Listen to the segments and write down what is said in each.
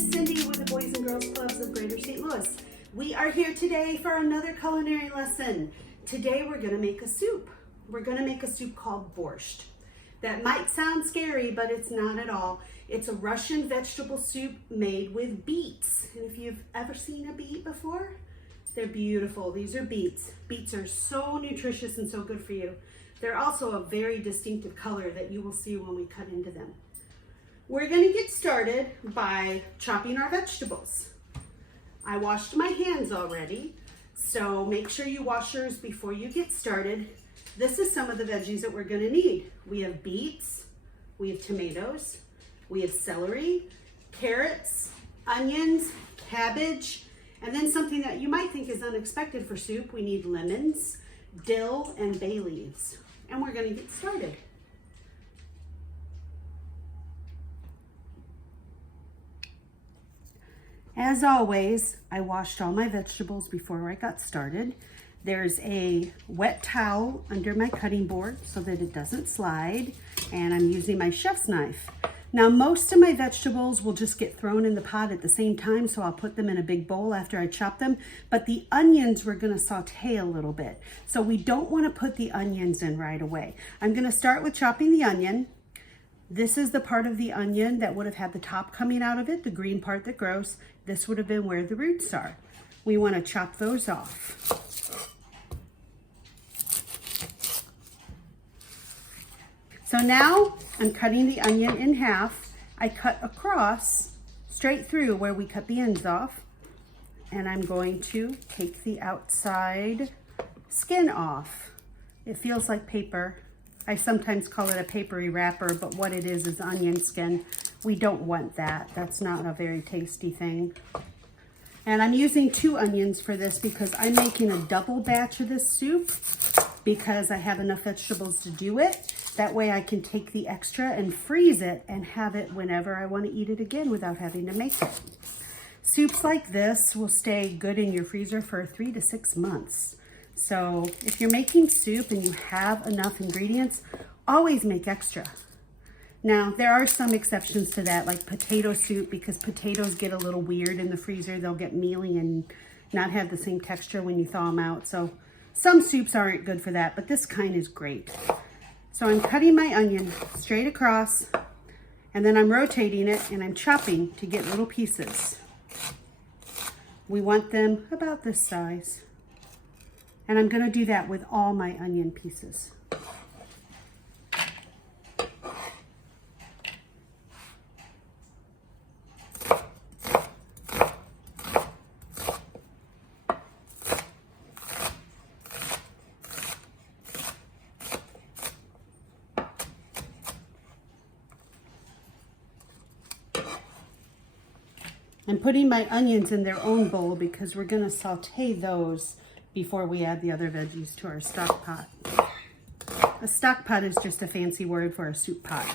is Cindy with the Boys and Girls Clubs of Greater St. Louis. We are here today for another culinary lesson. Today we're going to make a soup. We're going to make a soup called borscht. That might sound scary, but it's not at all. It's a Russian vegetable soup made with beets. And if you've ever seen a beet before, they're beautiful. These are beets. Beets are so nutritious and so good for you. They're also a very distinctive color that you will see when we cut into them. We're going to get started by chopping our vegetables. I washed my hands already, so make sure you wash yours before you get started. This is some of the veggies that we're going to need. We have beets, we have tomatoes, we have celery, carrots, onions, cabbage, and then something that you might think is unexpected for soup, we need lemons, dill, and bay leaves. And we're going to get started. As always, I washed all my vegetables before I got started. There's a wet towel under my cutting board so that it doesn't slide, and I'm using my chef's knife. Now, most of my vegetables will just get thrown in the pot at the same time, so I'll put them in a big bowl after I chop them, but the onions we're gonna saute a little bit. So we don't wanna put the onions in right away. I'm gonna start with chopping the onion. This is the part of the onion that would have had the top coming out of it, the green part that grows. This would have been where the roots are. We wanna chop those off. So now I'm cutting the onion in half. I cut across, straight through where we cut the ends off. And I'm going to take the outside skin off. It feels like paper. I sometimes call it a papery wrapper, but what it is onion skin. We don't want that. That's not a very tasty thing. And I'm using 2 onions for this because I'm making a double batch of this soup because I have enough vegetables to do it. That way I can take the extra and freeze it and have it whenever I want to eat it again without having to make it. Soups like this will stay good in your freezer for 3 to 6 months. So if you're making soup and you have enough ingredients, always make extra. Now, there are some exceptions to that, like potato soup, because potatoes get a little weird in the freezer. They'll get mealy and not have the same texture when you thaw them out. So some soups aren't good for that, but this kind is great. So I'm cutting my onion straight across, and then I'm rotating it and I'm chopping to get little pieces. We want them about this size. And I'm going to do that with all my onion pieces. I'm putting my onions in their own bowl because we're going to saute those before we add the other veggies to our stock pot. A stock pot is just a fancy word for a soup pot.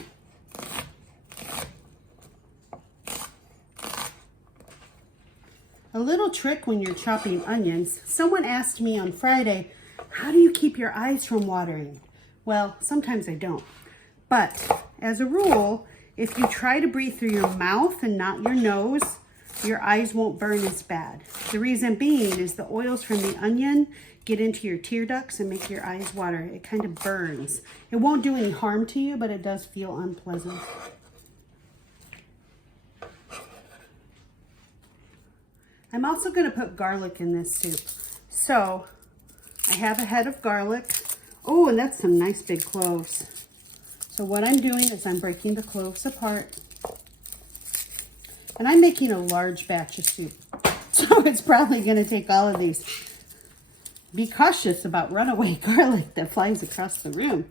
A little trick when you're chopping onions, someone asked me on Friday, how do you keep your eyes from watering? Well, sometimes I don't. But as a rule, if you try to breathe through your mouth and not your nose, your eyes won't burn as bad. The reason being is the oils from the onion get into your tear ducts and make your eyes water. It kind of burns. It won't do any harm to you, but it does feel unpleasant. I'm also going to put garlic in this soup. So I have a head of garlic. Oh, and that's some nice big cloves. So what I'm doing is I'm breaking the cloves apart. And I'm making a large batch of soup, so it's probably going to take all of these. Be cautious about runaway garlic that flies across the room.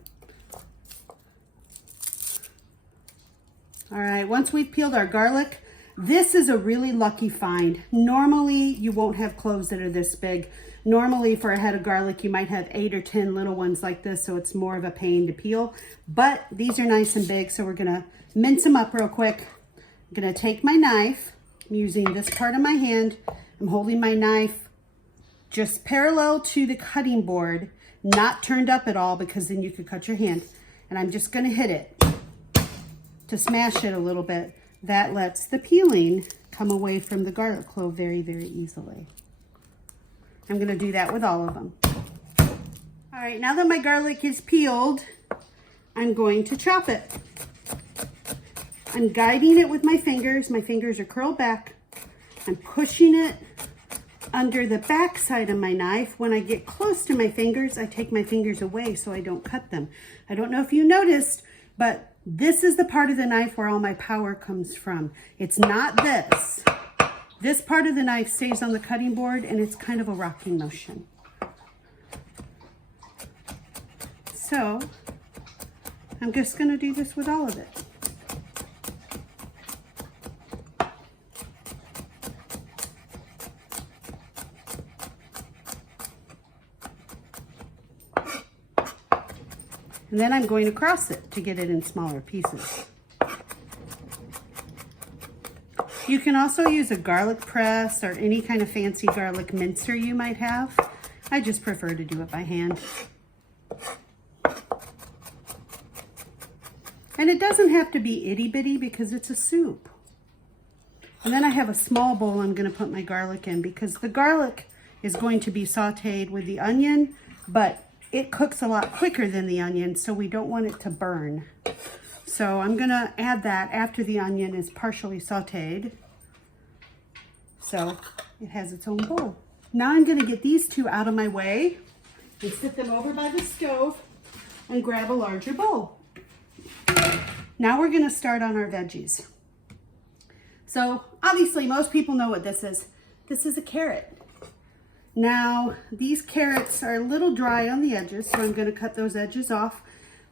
All right, once we've peeled our garlic, this is a really lucky find. Normally, you won't have cloves that are this big. Normally, for a head of garlic, you might have 8 or 10 little ones like this, so it's more of a pain to peel. But these are nice and big, so we're going to mince them up real quick. I'm going to take my knife. I'm using this part of my hand. I'm holding my knife just parallel to the cutting board, not turned up at all because then you could cut your hand. And I'm just going to hit it to smash it a little bit. That lets the peeling come away from the garlic clove very, very easily. I'm going to do that with all of them. All right, now that my garlic is peeled, I'm going to chop it. I'm guiding it with my fingers. My fingers are curled back. I'm pushing it under the back side of my knife. When I get close to my fingers, I take my fingers away so I don't cut them. I don't know if you noticed, but this is the part of the knife where all my power comes from. It's not this. This part of the knife stays on the cutting board and it's kind of a rocking motion. So I'm just going to do this with all of it. And then I'm going to cross it to get it in smaller pieces. You can also use a garlic press or any kind of fancy garlic mincer you might have. I just prefer to do it by hand. And it doesn't have to be itty bitty because it's a soup. And then I have a small bowl I'm going to put my garlic in because the garlic is going to be sauteed with the onion, but it cooks a lot quicker than the onion, so we don't want it to burn. So I'm going to add that after the onion is partially sauteed. So it has its own bowl. Now I'm going to get these two out of my way and sit them over by the stove and grab a larger bowl. Now we're going to start on our veggies. So obviously most people know what this is. This is a carrot. Now, these carrots are a little dry on the edges, so I'm going to cut those edges off.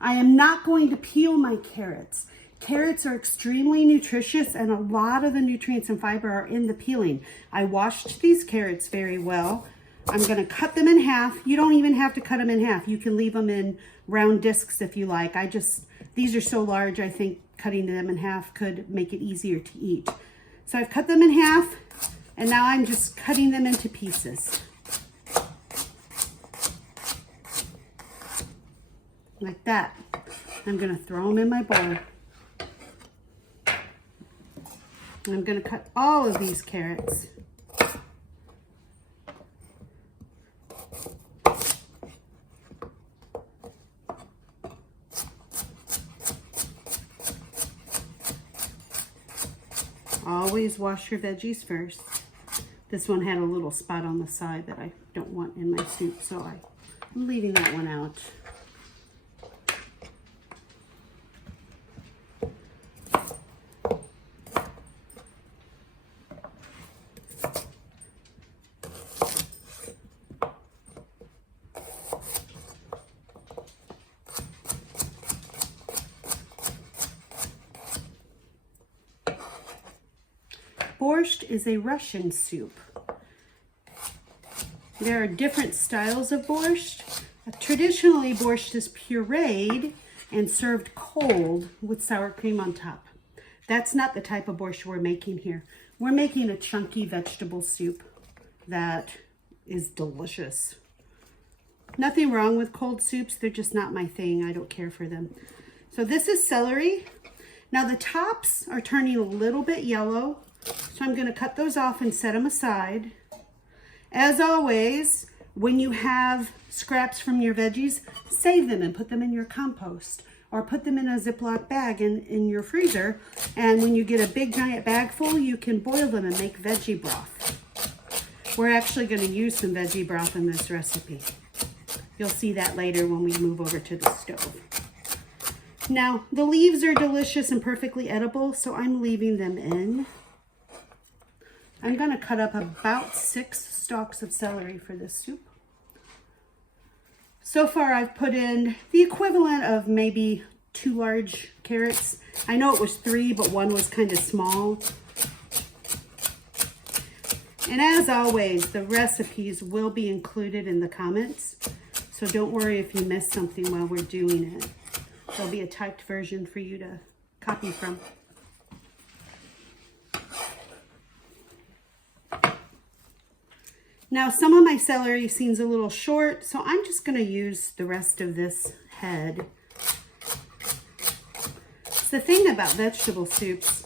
I am not going to peel my carrots. Carrots are extremely nutritious, and a lot of the nutrients and fiber are in the peeling. I washed these carrots very well. I'm going to cut them in half. You don't even have to cut them in half. You can leave them in round discs if you like. These are so large, I think cutting them in half could make it easier to eat. So I've cut them in half, and now I'm just cutting them into pieces. Like that. I'm going to throw them in my bowl. I'm going to cut all of these carrots. Always wash your veggies first. This one had a little spot on the side that I don't want in my soup, so I'm leaving that one out. Borscht is a Russian soup. There are different styles of borscht. Traditionally, borscht is pureed and served cold with sour cream on top. That's not the type of borscht we're making here. We're making a chunky vegetable soup that is delicious. Nothing wrong with cold soups. They're just not my thing. I don't care for them. So this is celery. Now the tops are turning a little bit yellow. So I'm going to cut those off and set them aside. As always, when you have scraps from your veggies, save them and put them in your compost or put them in a Ziploc bag in your freezer. And when you get a big giant bag full, you can boil them and make veggie broth. We're actually going to use some veggie broth in this recipe. You'll see that later when we move over to the stove. Now, the leaves are delicious and perfectly edible, so I'm leaving them in. I'm going to cut up about 6 stalks of celery for this soup. So far I've put in the equivalent of maybe 2 large carrots. I know it was 3, but one was kind of small. And as always, the recipes will be included in the comments. So don't worry if you miss something while we're doing it. There'll be a typed version for you to copy from. Now, some of my celery seems a little short, so I'm just going to use the rest of this head. The thing about vegetable soups,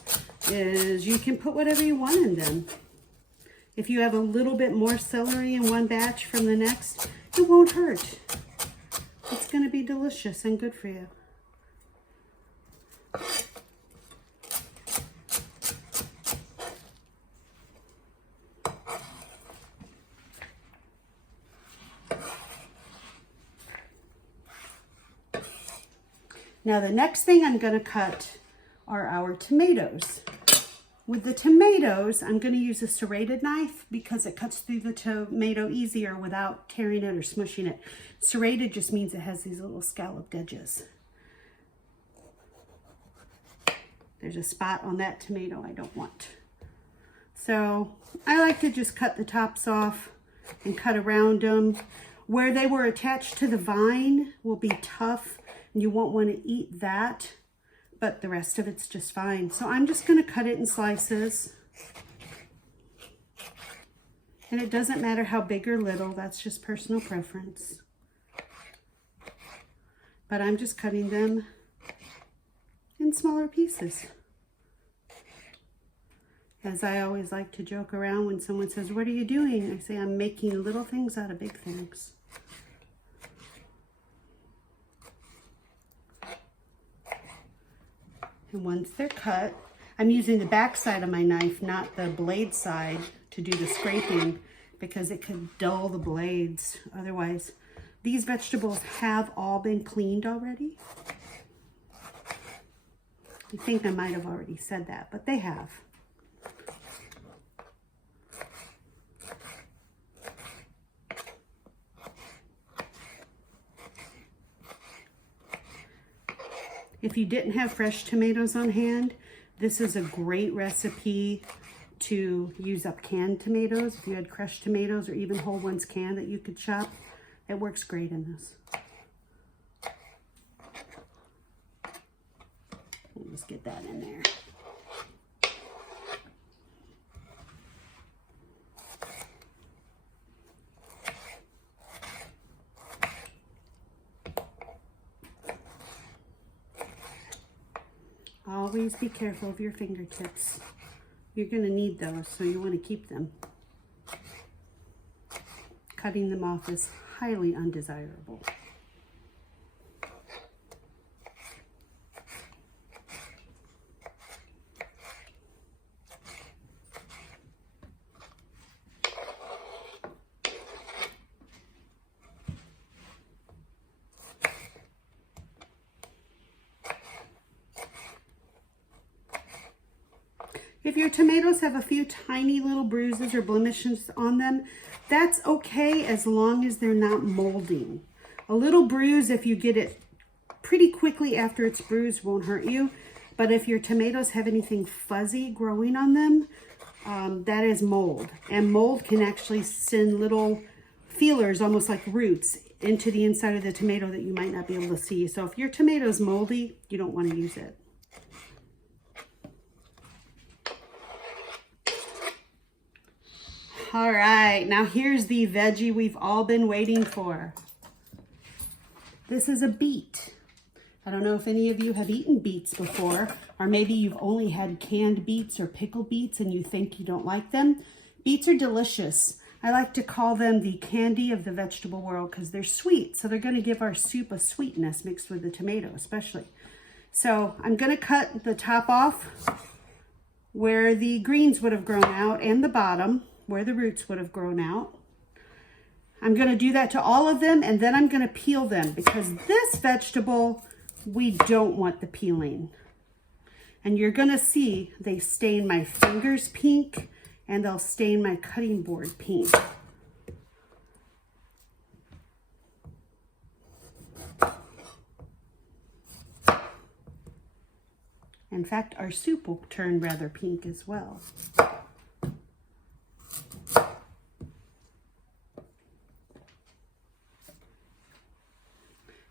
is you can put whatever you want in them. If you have a little bit more celery in one batch from the next, it won't hurt. It's going to be delicious and good for you. Now the next thing I'm going to cut are our tomatoes. With the tomatoes, I'm going to use a serrated knife because it cuts through the tomato easier without tearing it or smushing it. Serrated just means it has these little scalloped edges. There's a spot on that tomato I don't want. So I like to just cut the tops off and cut around them. Where they were attached to the vine will be tough and you won't want to eat that, but the rest of it's just fine. So I'm just going to cut it in slices. And it doesn't matter how big or little, that's just personal preference. But I'm just cutting them in smaller pieces. As I always like to joke around when someone says, "What are you doing?" I say, "I'm making little things out of big things." And once they're cut, I'm using the back side of my knife, not the blade side, to do the scraping because it could dull the blades. Otherwise, these vegetables have all been cleaned already. I think I might have already said that, but they have. If you didn't have fresh tomatoes on hand, this is a great recipe to use up canned tomatoes. If you had crushed tomatoes or even whole ones canned that you could chop, it works great in this. Let me just get that in there. Always be careful of your fingertips. You're going to need those, so you want to keep them. Cutting them off is highly undesirable. If your tomatoes have a few tiny little bruises or blemishes on them, that's okay as long as they're not molding. A little bruise, if you get it pretty quickly after it's bruised, won't hurt you. But if your tomatoes have anything fuzzy growing on them, that is mold. And mold can actually send little feelers, almost like roots, into the inside of the tomato that you might not be able to see. So if your tomato is moldy, you don't want to use it. All right, now here's the veggie we've all been waiting for. This is a beet. I don't know if any of you have eaten beets before, or maybe you've only had canned beets or pickled beets and you think you don't like them. Beets are delicious. I like to call them the candy of the vegetable world because they're sweet. So they're going to give our soup a sweetness mixed with the tomato especially. So I'm going to cut the top off where the greens would have grown out and the bottom where the roots would have grown out. I'm going to do that to all of them, and then I'm going to peel them because this vegetable, we don't want the peeling. And you're going to see they stain my fingers pink and they'll stain my cutting board pink. In fact, our soup will turn rather pink as well.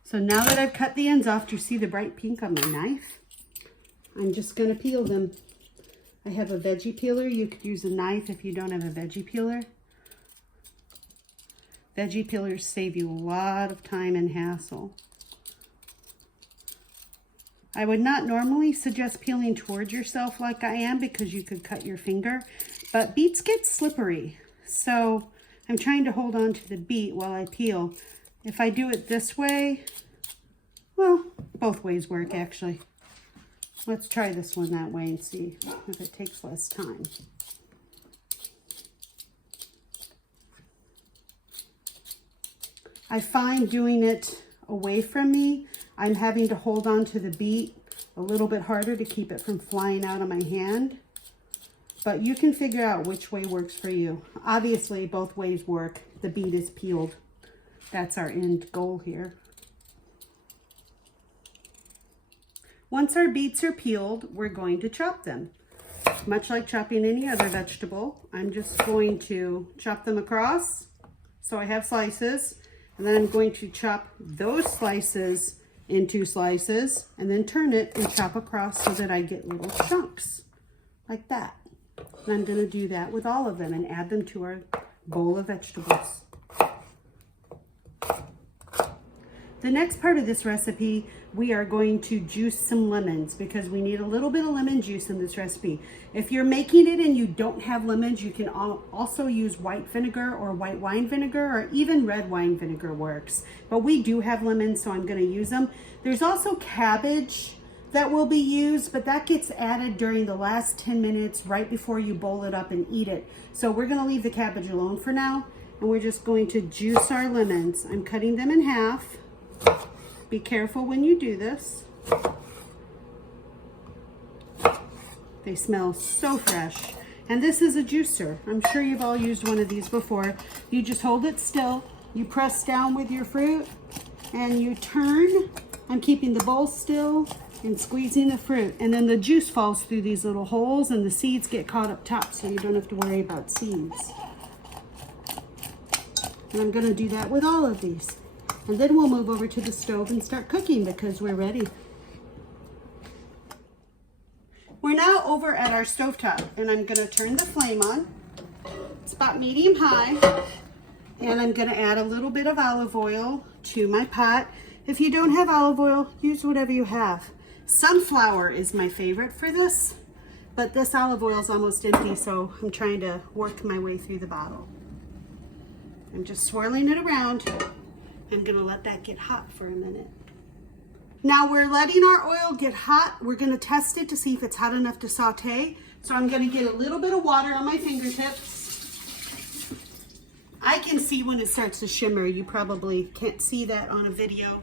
So now that I've cut the ends off, do you see the bright pink on my knife? I'm just going to peel them. I have a veggie peeler. You could use a knife if you don't have a veggie peeler. Veggie peelers save you a lot of time and hassle. I would not normally suggest peeling towards yourself like I am because you could cut your finger, but beets get slippery. So I'm trying to hold on to the beet while I peel. If I do it this way, well, both ways work actually. Let's try this one that way and see if it takes less time. I find doing it away from me, I'm having to hold on to the beet a little bit harder to keep it from flying out of my hand. But you can figure out which way works for you. Obviously, both ways work. The beet is peeled. That's our end goal here. Once our beets are peeled, we're going to chop them. Much like chopping any other vegetable, I'm just going to chop them across so I have slices, and then I'm going to chop those slices into slices and then turn it and chop across so that I get little chunks like that. And I'm going to do that with all of them and add them to our bowl of vegetables. The next part of this recipe, we are going to juice some lemons because we need a little bit of lemon juice in this recipe. If you're making it and you don't have lemons, you can also use white vinegar or white wine vinegar, or even red wine vinegar works. But we do have lemons, so I'm going to use them. There's also cabbage that will be used, but that gets added during the last 10 minutes right before you bowl it up and eat it. So we're going to leave the cabbage alone for now, and we're just going to juice our lemons. I'm cutting them in half. Be careful when you do this. They smell so fresh. And this is a juicer. I'm sure you've all used one of these before. You just hold it still, you press down with your fruit, and you turn. I'm keeping the bowl still and squeezing the fruit. And then the juice falls through these little holes and the seeds get caught up top, so you don't have to worry about seeds. And I'm going to do that with all of these. And then we'll move over to the stove and start cooking because we're ready. We're now over at our stovetop, and I'm going to turn the flame on. It's about medium high. And I'm going to add a little bit of olive oil to my pot. If you don't have olive oil, use whatever you have. Sunflower is my favorite for this, but this olive oil is almost empty, so I'm trying to work my way through the bottle. I'm just swirling it around. I'm going to let that get hot for a minute. Now we're letting our oil get hot. We're going to test it to see if it's hot enough to saute. So I'm going to get a little bit of water on my fingertips. I can see when it starts to shimmer. You probably can't see that on a video.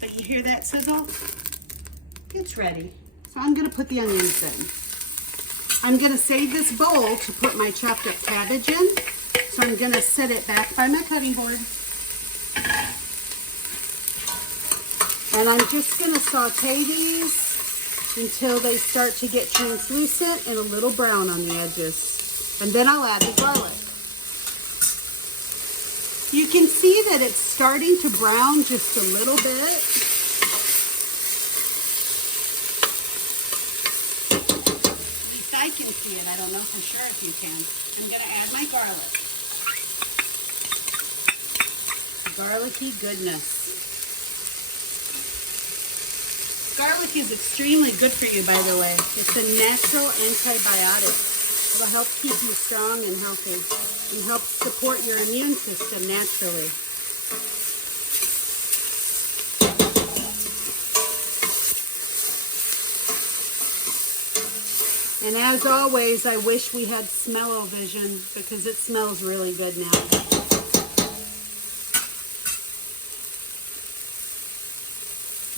But you hear that sizzle? It's ready. So I'm going to put the onions in. I'm going to save this bowl to put my chopped up cabbage in. So I'm going to set it back by my cutting board. And I'm just going to saute these until they start to get translucent and a little brown on the edges. And then I'll add the garlic. You can see that it's starting to brown just a little bit. At least I can see it. I don't know for sure if you can. I'm going to add my garlic. Garlicky goodness. Garlic is extremely good for you, by the way. It's a natural antibiotic. It'll help keep you strong and healthy and help support your immune system naturally. And as always, I wish we had smell-o-vision because it smells really good now.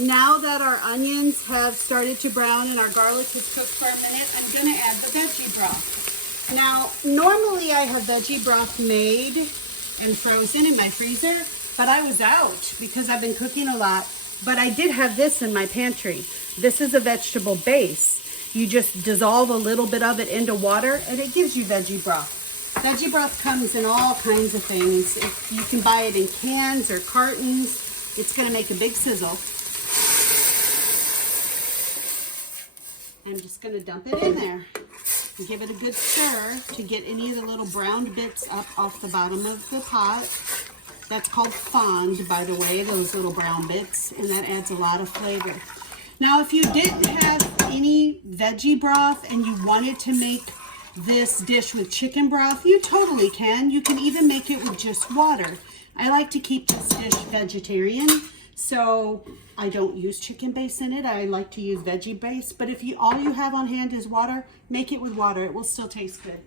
Now that our onions have started to brown and our garlic has cooked for a minute, I'm going to add the veggie broth. Now, normally I have veggie broth made and frozen in my freezer, but I was out because I've been cooking a lot. But I did have this in my pantry. This is a vegetable base. You just dissolve a little bit of it into water and it gives you veggie broth. Veggie broth comes in all kinds of things. You can buy it in cans or cartons. It's going to make a big sizzle. I'm just going to dump it in there and give it a good stir to get any of the little browned bits up off the bottom of the pot. That's called fond, by the way, those little brown bits, and that adds a lot of flavor. Now, if you didn't have any veggie broth and you wanted to make this dish with chicken broth, you totally can. You can even make it with just water. I like to keep this dish vegetarian, so I don't use chicken base in it. I like to use veggie base, but if all you have on hand is water, make it with water. It will still taste good.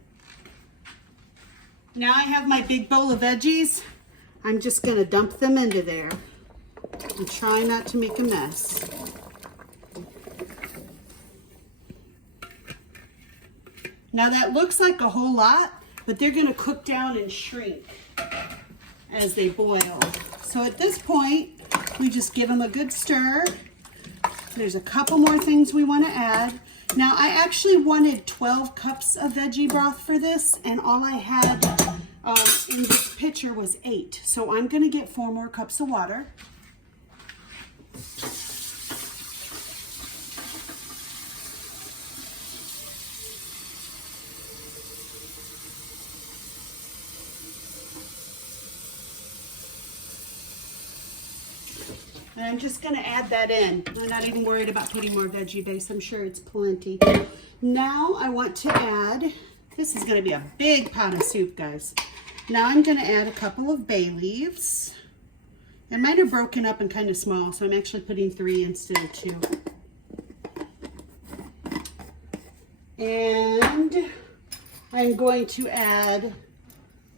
Now I have my big bowl of veggies. I'm just gonna dump them into there and try not to make a mess. Now that looks like a whole lot, but they're gonna cook down and shrink as they boil. So at this point, we just give them a good stir. There's a couple more things we wanna add. Now I actually wanted 12 cups of veggie broth for this, and all I had in this pitcher was 8. So I'm gonna get 4 more cups of water. And I'm just gonna add that in. I'm not even worried about putting more veggie base. I'm sure it's plenty. Now I want to add, this is gonna be a big pot of soup, guys. Now I'm gonna add a couple of bay leaves. And mine are broken up and kind of small, so I'm actually putting 3 instead of 2. And I'm going to add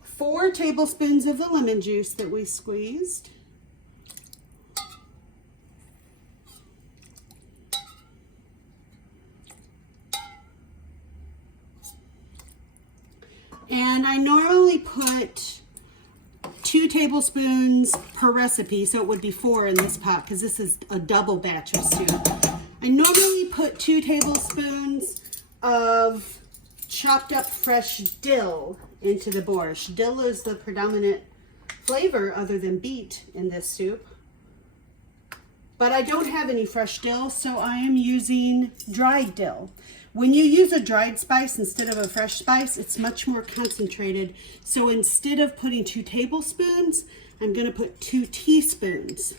4 tablespoons of the lemon juice that we squeezed. And I normally put 2 tablespoons per recipe, so it would be 4 in this pot because this is a double batch of soup. I normally put 2 tablespoons of chopped up fresh dill into the borscht. Dill is the predominant flavor other than beet in this soup. But I don't have any fresh dill, so I am using dried dill. When you use a dried spice instead of a fresh spice, it's much more concentrated. So instead of putting 2 tablespoons, I'm gonna put 2 teaspoons,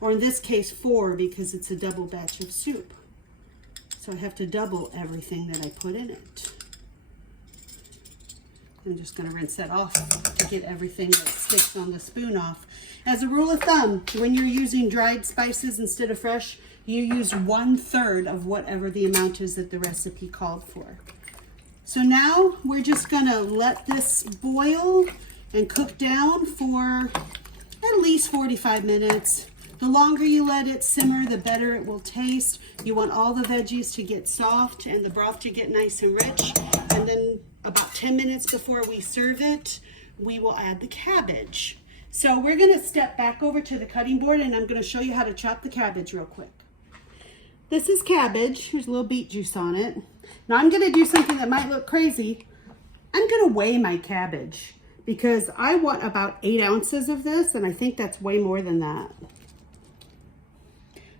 or in this case 4 because it's a double batch of soup. So I have to double everything that I put in it. I'm just gonna rinse that off to get everything that sticks on the spoon off. As a rule of thumb, when you're using dried spices instead of fresh, you use 1/3 of whatever the amount is that the recipe called for. So now we're just gonna let this boil and cook down for at least 45 minutes. The longer you let it simmer, the better it will taste. You want all the veggies to get soft and the broth to get nice and rich. And then about 10 minutes before we serve it, we will add the cabbage. So we're gonna step back over to the cutting board and I'm gonna show you how to chop the cabbage real quick. This is cabbage. There's a little beet juice on it. Now I'm gonna do something that might look crazy. I'm gonna weigh my cabbage because I want about 8 ounces of this, and I think that's way more than that.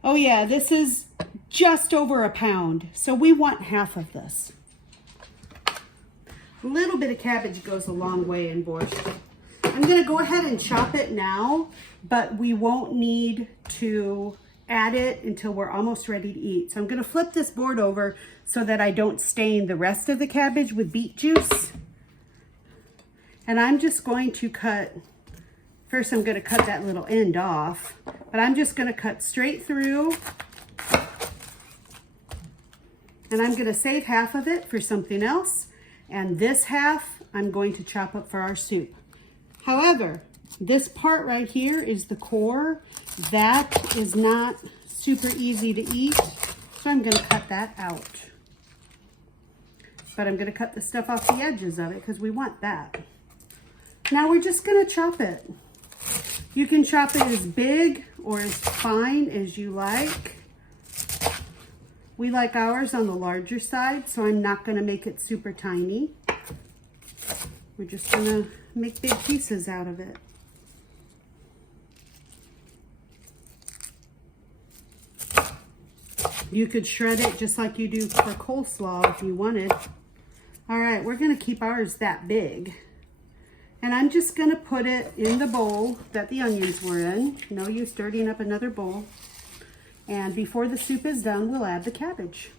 Oh yeah, this is just over a pound, so we want half of this. A little bit of cabbage goes a long way in borscht. I'm gonna go ahead and chop it now, but we won't need to add it until we're almost ready to eat. So I'm gonna flip this board over so that I don't stain the rest of the cabbage with beet juice. And I'm just going to cut, first I'm gonna cut that little end off, but I'm just gonna cut straight through. And I'm gonna save half of it for something else. And this half, I'm going to chop up for our soup. However, this part right here is the core. That is not super easy to eat, so I'm gonna cut that out. But I'm gonna cut the stuff off the edges of it because we want that. Now we're just gonna chop it. You can chop it as big or as fine as you like. We like ours on the larger side, so I'm not gonna make it super tiny. We're just gonna make big pieces out of it. You could shred it just like you do for coleslaw if you wanted. All right, we're gonna keep ours that big. And I'm just gonna put it in the bowl that the onions were in. No use dirtying up another bowl. And before the soup is done, we'll add the cabbage.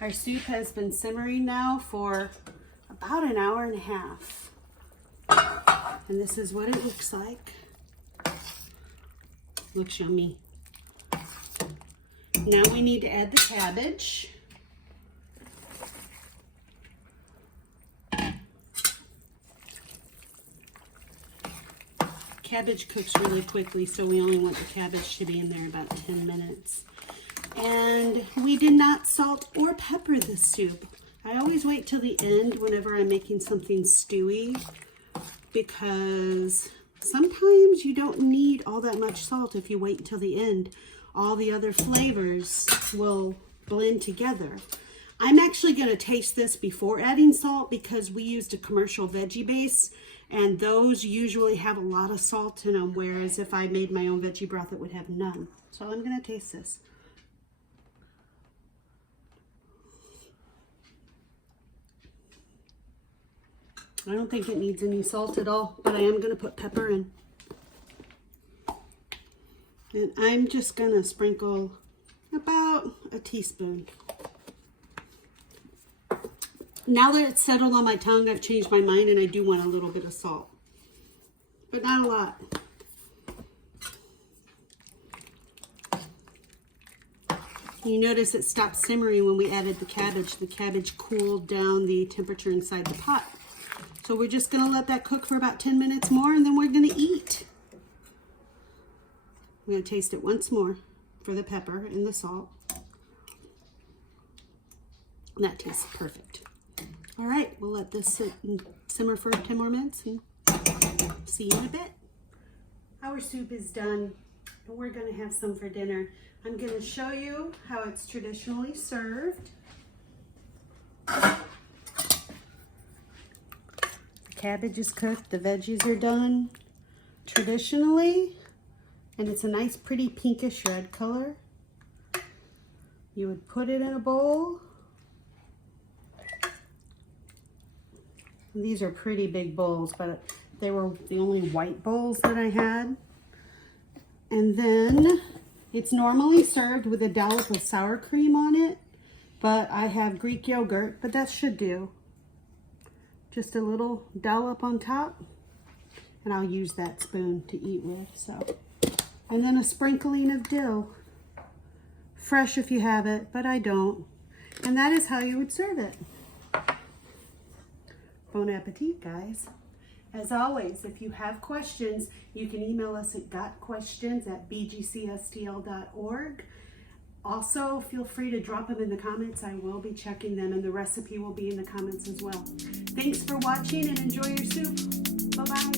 Our soup has been simmering now for about an hour and a half. And this is what it looks like. Looks yummy. Now we need to add the cabbage. Cabbage cooks really quickly, so we only want the cabbage to be in there about 10 minutes. And we did not salt or pepper this soup. I always wait till the end whenever I'm making something stewy, because sometimes you don't need all that much salt if you wait until the end. All the other flavors will blend together. I'm actually going to taste this before adding salt because we used a commercial veggie base, and those usually have a lot of salt in them, whereas if I made my own veggie broth, it would have none. So I'm going to taste this. I don't think it needs any salt at all, but I am going to put pepper in. And I'm just going to sprinkle about a teaspoon. Now that it's settled on my tongue, I've changed my mind and I do want a little bit of salt, but not a lot. You notice it stopped simmering when we added the cabbage. The cabbage cooled down the temperature inside the pot. So we're just going to let that cook for about 10 minutes more, and then we're going to eat. I'm going to taste it once more for the pepper and the salt. That tastes perfect. All right, we'll let this sit and simmer for 10 more minutes and see you in a bit. Our soup is done, and we're going to have some for dinner. I'm going to show you how it's traditionally served. Cabbage is cooked, the veggies are done traditionally, and it's a nice pretty pinkish red color. You would put it in a bowl. And these are pretty big bowls, but they were the only white bowls that I had. And then it's normally served with a dollop of sour cream on it, but I have Greek yogurt, but that should do. Just a little dollop on top, and I'll use that spoon to eat with. So, and then a sprinkling of dill, fresh if you have it, but I don't. And that is how you would serve it. Bon appetit, guys. As always, if you have questions, you can email us at gotquestions@bgcstl.org. Also, feel free to drop them in the comments. I will be checking them, and the recipe will be in the comments as well. Thanks for watching, and enjoy your soup. Bye-bye.